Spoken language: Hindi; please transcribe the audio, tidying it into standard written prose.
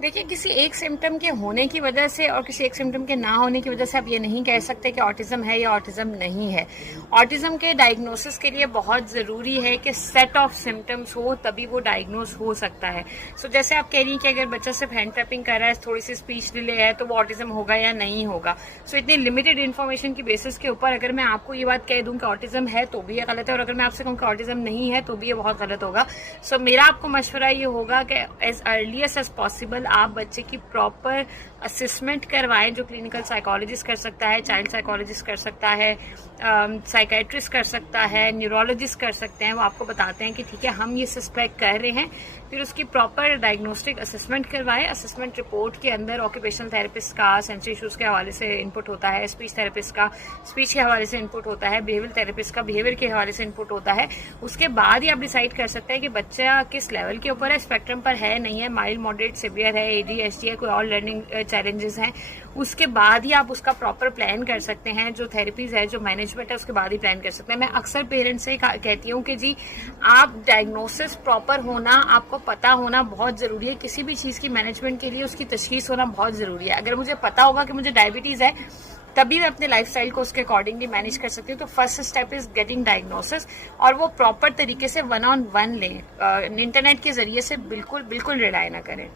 देखिए, किसी एक सिम्टम के होने की वजह से और किसी एक सिम्टम के ना होने की वजह से आप ये नहीं कह सकते कि ऑटिज्म है या ऑटिज्म नहीं है। ऑटिज्म के डायग्नोसिस के लिए बहुत ज़रूरी है कि सेट ऑफ सिम्टम्स हो, तभी वो डायग्नोस हो सकता है। जैसे आप कह रही हैं कि अगर बच्चा सिर्फ हैंड टैपिंग कर रहा है, थोड़ी सी स्पीच डिले है, तो वो ऑटिज्म होगा या नहीं होगा। इतनी लिमिटेड इन्फॉर्मेशन की बेसिस के ऊपर अगर मैं आपको ये बात कह दूं कि ऑटिज्म है तो भी ये गलत है, और अगर मैं आपसे कहूँ कि ऑटिज्म नहीं है तो भी ये बहुत गलत होगा। मेरा आपको मशवरा ये होगा कि एज अर्लीस्ट एज पॉसिबल आप बच्चे की प्रॉपर असेसमेंट करवाएं, जो क्लिनिकल साइकोलॉजिस्ट कर सकता है, चाइल्ड साइकोलॉजिस्ट कर सकता है, साइकेट्रिस्ट कर सकता है, न्यूरोलॉजिस्ट कर सकते हैं। वो आपको बताते हैं कि ठीक है, हम ये सस्पेक्ट कर रहे हैं, फिर उसकी प्रॉपर डायग्नोस्टिक असेसमेंट करवाएं। असेसमेंट रिपोर्ट के अंदर ऑक्यूपेशनल थेरेपिस्ट का सेंसरी इशूज के हवाले से इनपुट होता है, स्पीच थेरेपिस्ट का स्पीच के हवाले से इनपुट होता है, बिहेवियर थेरेपिस्ट का बिहेवियर के हवाले से इनपुट होता है। उसके बाद ही आप डिसाइड कर सकते हैं कि बच्चा किस लेवल के ऊपर है, स्पेक्ट्रम पर है नहीं है, माइल्ड मॉडरेट सिवियर है, ADHD है, कोई और लर्निंग चैलेंजेस हैं। उसके बाद ही आप उसका प्रॉपर प्लान कर सकते हैं, जो थेरेपीज है, जो मैनेजमेंट है, उसके बाद ही प्लान कर सकते हैं। मैं अक्सर पेरेंट्स से कहती हूँ कि जी आप डायग्नोसिस प्रॉपर होना, आपको पता होना बहुत जरूरी है। किसी भी चीज की मैनेजमेंट के लिए उसकी तशखीस होना बहुत जरूरी है। अगर मुझे पता होगा कि मुझे डायबिटीज है, तभी मैं अपने लाइफस्टाइल को उसके अकॉर्डिंगली मैनेज कर सकती हूँ। तो first step is getting diagnosis, और वो प्रॉपर तरीके से 1-on-1 लें। इंटरनेट के जरिए से बिल्कुल रिलाय ना करें।